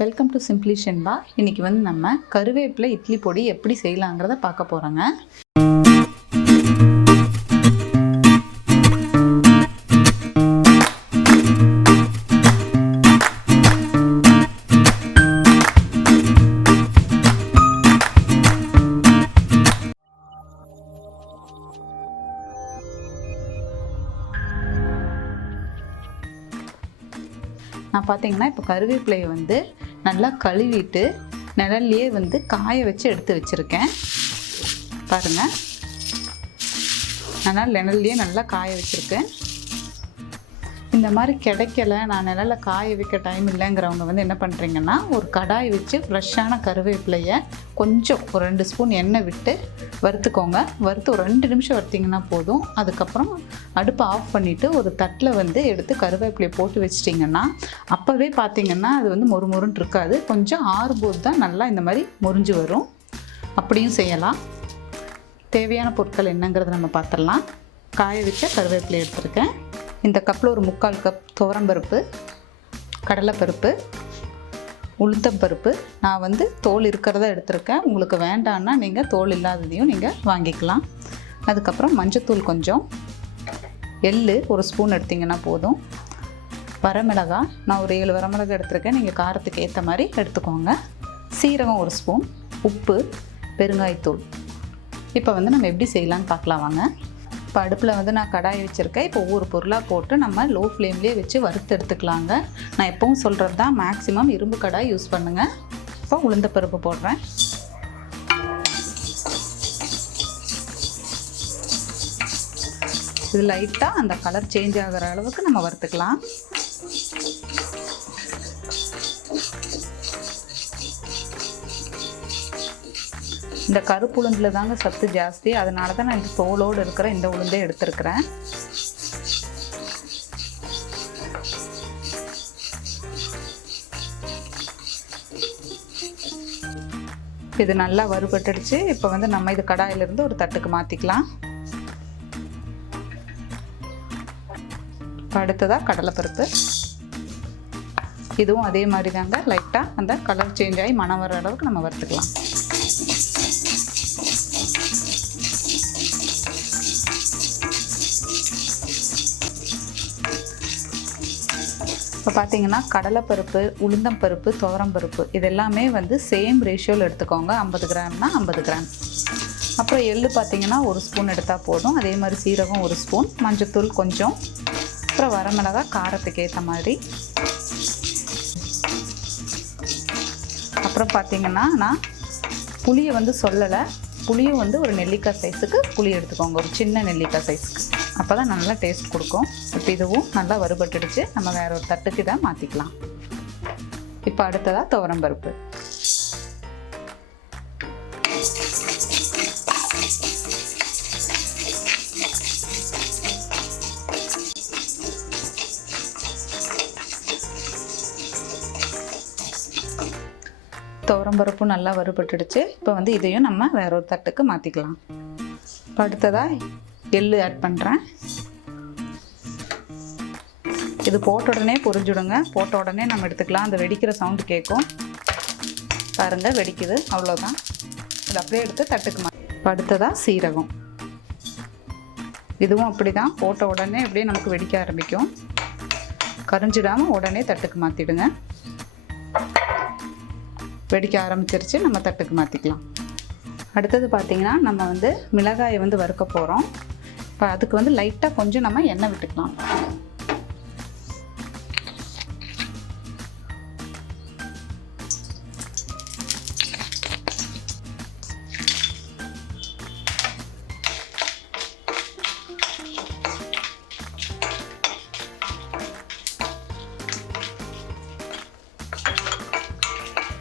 Welcome to simply Shenba. இன்றைக்கி வந்து நம்ம கருவேப்பிலை இட்லி பொடி எப்படி செய்யலாங்கிறத பார்க்க போகிறோங்க. நான் பார்த்தீங்கன்னா இப்போ கருவேப்பிலையை வந்து நல்லா கழுவிட்டு நிழல்லையே வந்து காய வச்சு எடுத்து வச்சுருக்கேன். பாருங்கள், நான் நிழல்லையே நல்லா காய வச்சுருக்கேன். இந்த மாதிரி கிடைக்கல, நான் நிழலில் காய வைக்க டைம் இல்லைங்கிறவங்க வந்து என்ன பண்ணுறீங்கன்னா, ஒரு கடாய் வச்சு ஃப்ரெஷ்ஷான கருவேப்பிலையை கொஞ்சம் ஒரு 2 ஸ்பூன் எண்ணெய் விட்டு வறுத்துக்கோங்க. வறுத்து ஒரு 2 நிமிஷம் வறுத்திங்கன்னா போதும். அதுக்கப்புறம் அடுப்பை ஆஃப் பண்ணிவிட்டு ஒரு தட்டில் வந்து எடுத்து கருவேப்பிலையை போட்டு வச்சிட்டிங்கன்னா அப்போவே பார்த்திங்கன்னா அது வந்து மொறுமொறுன்னு இருக்காது. கொஞ்சம் ஆறும்போது தான் நல்லா இந்த மாதிரி முறிஞ்சு வரும். அப்படியும் செய்யலாம். தேவையான பொருட்கள் என்னங்கிறத நம்ம பார்த்துடலாம். காய வச்ச கருவேப்பிலை எடுத்துருக்கேன். இந்த கப்பில் ஒரு 3/4 கப் துவரம்பருப்பு, கடலைப்பருப்பு, உளுத்தம்பருப்பு. நான் வந்து தோல் இருக்கிறத எடுத்திருக்கேன். உங்களுக்கு வேண்டான்னா நீங்கள் தோல் இல்லாததையும் நீங்கள் வாங்கிக்கலாம். அதுக்கப்புறம் மஞ்சத்தூள் கொஞ்சம், எள்ளு ஒரு ஸ்பூன் எடுத்திங்கன்னா போதும். வரமிளகாய் நான் ஒரு 7 வரமிளகாய் எடுத்திருக்கேன். நீங்கள் காரத்துக்கு ஏற்ற மாதிரி எடுத்துக்கோங்க. சீரகம் ஒரு ஸ்பூன், உப்பு, பெருங்காயத்தூள். இப்போ வந்து நம்ம எப்படி செய்யலான்னு பார்க்கலாம் வாங்க. இப்போ அடுப்பில் வந்து நான் கடாய் வச்சுருக்கேன். இப்போ ஒவ்வொரு பொருளாக போட்டு நம்ம லோ ஃப்ளேம்லேயே வச்சு வறுத்து எடுத்துக்கலாங்க. நான் எப்பவும் சொல்கிறது தான், மேக்ஸிமம் இரும்பு கடாய் யூஸ் பண்ணுங்கள். இப்போ உளுந்தப்பருப்பு போடுறேன். இது லைட்டாக அந்த கலர் சேஞ்ச் ஆகிற அளவுக்கு நம்ம வறுத்துக்கலாம். இந்த கருப்பு உளுந்தில் தாங்க சத்து ஜாஸ்தி. அதனால தான் நான் இந்த தோலோடு இருக்கிற இந்த உளுந்தே எடுத்துருக்கிறேன். இது நல்லா வறுபட்டுடுச்சு. இப்போ வந்து நம்ம இது கடாயிலிருந்து ஒரு தட்டுக்கு மாற்றிக்கலாம். அடுத்ததாக கடலைப்பருப்பு. இதுவும் அதே மாதிரி தாங்க, லைட்டாக அந்த கலர் சேஞ்ச் ஆகி மணம் வர அளவுக்கு நம்ம வறுத்துக்கலாம். இப்போ பார்த்தீங்கன்னா கடலைப்பருப்பு, உளுந்தம்பருப்பு, துவரம்பருப்பு இது எல்லாமே வந்து சேம் ரேஷியோவில் எடுத்துக்கோங்க. 50 கிராம்னா 50 கிராம். அப்புறம் எள்ளு பார்த்தீங்கன்னா ஒரு ஸ்பூன் எடுத்தால் போதும். அதே மாதிரி சீரகம் ஒரு ஸ்பூன், மஞ்சத்தூள் கொஞ்சம், அப்புறம் வரமிளகாய் காரத்துக்கு ஏற்ற மாதிரி. அப்புறம் பார்த்தீங்கன்னா நான் புளியை வந்து சொல்லலை. புளியும் வந்து ஒரு நெல்லிக்காய் சைஸுக்கு புளி எடுத்துக்கோங்க, ஒரு சின்ன நெல்லிக்காய் சைஸுக்கு. அப்போ தான் நல்லா டேஸ்ட் கொடுக்கும். இப்போ இதுவும் நல்லா வறுபட்டுடுச்சு. நம்ம வேற ஒரு தட்டுக்கு இதை மாற்றிக்கலாம். இப்போ அடுத்ததாக துவரம்பருப்பு. துவரம்பருப்பும் நல்லா வறுபட்டுடுச்சு. இப்போ வந்து இதையும் நம்ம வேற ஒரு தட்டுக்கு மாற்றிக்கலாம். இப்போ அடுத்ததாக எள்ளு ஆட் பண்ணுறேன். இது போட்ட உடனே பொரிஞ்சுடுங்க. போட்ட உடனே நம்ம எடுத்துக்கலாம். அந்த வெடிக்கிற சவுண்டு கேட்கும் பாருங்கள், வெடிக்குது, அவ்வளோதான். இது அப்படியே எடுத்து தட்டுக்கு மாற்றி. இப்போ அடுத்ததாக சீரகம். இதுவும் அப்படி தான், போட்ட உடனே அப்படியே நமக்கு வெடிக்க ஆரம்பிக்கும். கரிஞ்சிடாமல் உடனே தட்டுக்கு மாற்றிடுங்க. வெடிக்க ஆரம்பிச்சிருச்சு, நம்ம தட்டுக்கு மாற்றிக்கலாம். அடுத்தது பார்த்திங்கன்னா நம்ம வந்து மிளகாயை வந்து வறுக்க போகிறோம். இப்போ அதுக்கு வந்து லைட்டாக கொஞ்சம் நம்ம எண்ணெய் விட்டுக்கலாம்.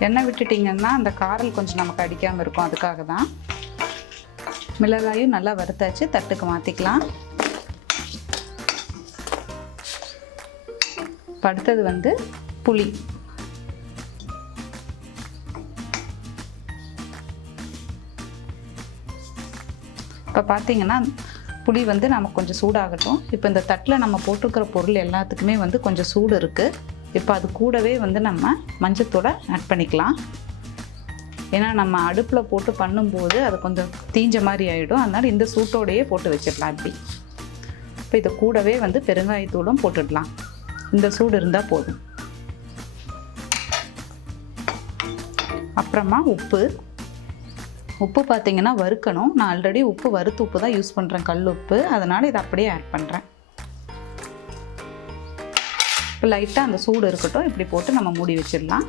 எண்ணெய் விட்டுட்டிங்கன்னா அந்த காரல் கொஞ்சம் நமக்கு அடிக்காமல் இருக்கும். அதுக்காக தான். மிளகாயும் நல்லா வறுத்தாச்சு, தட்டுக்கு மாற்றிக்கலாம். இப்போ அடுத்தது வந்து புளி. இப்போ பார்த்தீங்கன்னா புளி வந்து நமக்கு கொஞ்சம் சூடாகட்டும். இப்போ இந்த தட்டில் நம்ம போட்டிருக்கிற பொருள் எல்லாத்துக்குமே வந்து கொஞ்சம் சூடு இருக்குது. இப்போ அது கூடவே வந்து நம்ம மஞ்சத்தூளை ஆட் பண்ணிக்கலாம். ஏன்னா நம்ம அடுப்பில் போட்டு பண்ணும்போது அது கொஞ்சம் தீஞ்ச மாதிரி ஆகிடும். அதனால் இந்த சூட்டோடையே போட்டு வச்சிடலாம். இப்படி இப்போ இதை கூடவே வந்து பெருங்காயத்தூளும் போட்டுடலாம். இந்த சூடு இருந்தால் போதும். அப்புறமா உப்பு பார்த்திங்கன்னா வறுக்கணும். நான் ஆல்ரெடி வறுத்து உப்பு தான் யூஸ் பண்ணுறேன், கல் உப்பு. அதனால் இதை அப்படியே ஆட் பண்ணுறேன். இப்போ லைட்டாக அந்த சூடு இருக்கட்டும். இப்படி போட்டு நம்ம மூடி வச்சிடலாம்.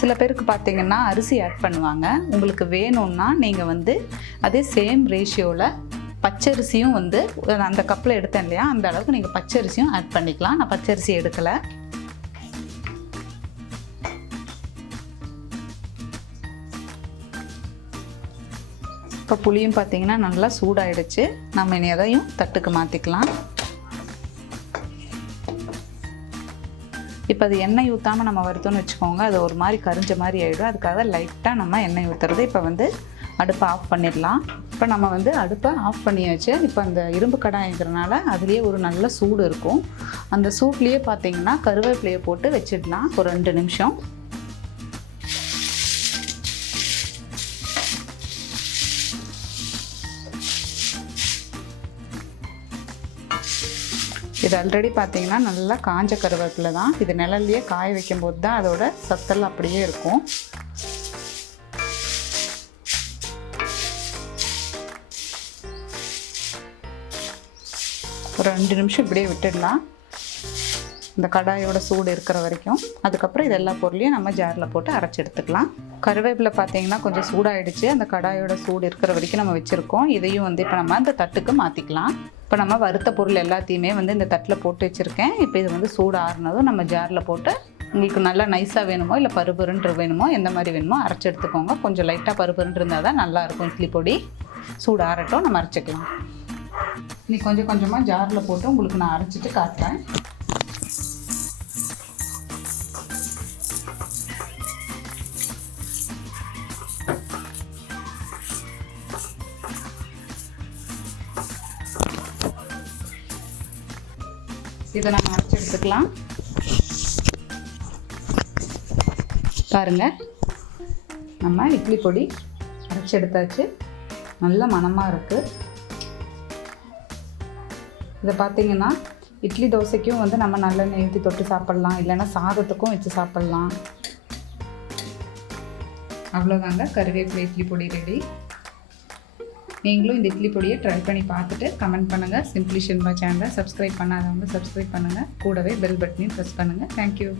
சில பேருக்கு பார்த்திங்கன்னா அரிசி ஆட் பண்ணுவாங்க. உங்களுக்கு வேணும்னா நீங்கள் வந்து அதே சேம் ரேஷியோவில் பச்சரிசியும் வந்து அந்த கப்பில் எடுத்தேன் இல்லையா, அந்த அளவுக்கு நீங்கள் பச்சரிசியும் ஆட் பண்ணிக்கலாம். நான் பச்சரிசி எடுக்கலை. இப்போ புளியும் பார்த்திங்கன்னா நல்லா சூடாயிடுச்சு. நம்ம இனி அதையும் தட்டுக்கு மாற்றிக்கலாம். இப்போ அது எண்ணெய் ஊற்றாமல் நம்ம வறுத்தோன்னு வச்சுக்கோங்க, அது ஒரு மாதிரி கரிஞ்ச மாதிரி ஆகிடும். அதுக்காக லைட்டாக நம்ம எண்ணெய் ஊற்றுறது. இப்போ வந்து அடுப்பை ஆஃப் பண்ணிடலாம். இப்போ நம்ம வந்து அடுப்பை ஆஃப் பண்ணியாச்சு. இப்போ அந்த இரும்பு கடாய்ங்கிறனால அதுலேயே ஒரு நல்ல சூடு இருக்கும். அந்த சூட்லேயே பார்த்திங்கன்னா கருவேப்பிலையை போட்டு வச்சிடலாம் ஒரு 2 நிமிஷம். இது ஆல்ரெடி பார்த்திங்கன்னா நல்லா காஞ்ச கருவேப்பிலை தான். இது நிழல்லையே காய வைக்கும்போது தான் அதோட சத்தெல்லாம் அப்படியே இருக்கும். ஒரு 2 நிமிஷம் இப்படியே விட்டுடலாம், இந்த கடாயோட சூடு இருக்கிற வரைக்கும். அதுக்கப்புறம் இது எல்லா பொருளையும் நம்ம ஜாரில் போட்டு அரைச்சி எடுத்துக்கலாம். கருவேப்பிலை பார்த்திங்கன்னா கொஞ்சம் சூடாயிடுச்சு. அந்த கடாயோட சூடு இருக்கிற வரைக்கும் நம்ம வச்சுருக்கோம். இதையும் வந்து இப்போ நம்ம அந்த தட்டுக்கு மாற்றிக்கலாம். இப்போ நம்ம வறுத்த பொருள் எல்லாத்தையுமே வந்து இந்த தட்டில் போட்டு வச்சுருக்கேன். இப்போ இது வந்து சூடு ஆறுனதும் நம்ம ஜாரில் போட்டு, உங்களுக்கு நல்லா நைஸாக வேணுமோ இல்லை பருபருன்று வேணுமோ எந்த மாதிரி வேணுமோ அரைச்சி எடுத்துக்கோங்க. கொஞ்சம் லைட்டாக பருபருன்று இருந்தால் தான் நல்லாயிருக்கும் இட்லி பொடி. சூடு ஆறட்டும், நம்ம அரைச்சிக்கலாம். நீ கொஞ்சம் கொஞ்சமாக ஜாரில் போட்டு உங்களுக்கு நான் அரைச்சிட்டு காட்டுறேன். இதை நம்ம அரைச்சி எடுத்துக்கலாம். பாருங்கள், நம்ம இட்லி பொடி அரைச்சி எடுத்தாச்சு. நல்ல மணமாக இருக்குது. இதை பார்த்திங்கன்னா இட்லி தோசைக்கும் வந்து நம்ம நல்லெண்ணெய் ஊற்றி தொட்டு சாப்பிட்லாம், இல்லைன்னா சாதத்துக்கும் வச்சு சாப்பிட்லாம். அவ்வளோதாங்க, கருவேப்பிலை இட்லி பொடி ரெடி. நீங்களும் இந்த இட்லி பொடியை ட்ரை பண்ணி பார்த்துட்டு கமெண்ட் பண்ணுங்கள். சிம்பிளி ஷென்பா சேனலை சப்ஸ்கிரைப் பண்ணாதவங்க சப்ஸ்கிரைப் பண்ணுங்கள். கூடவே பெல் பட்டனையும் ப்ரெஸ் பண்ணுங்கள். தேங்க்யூ.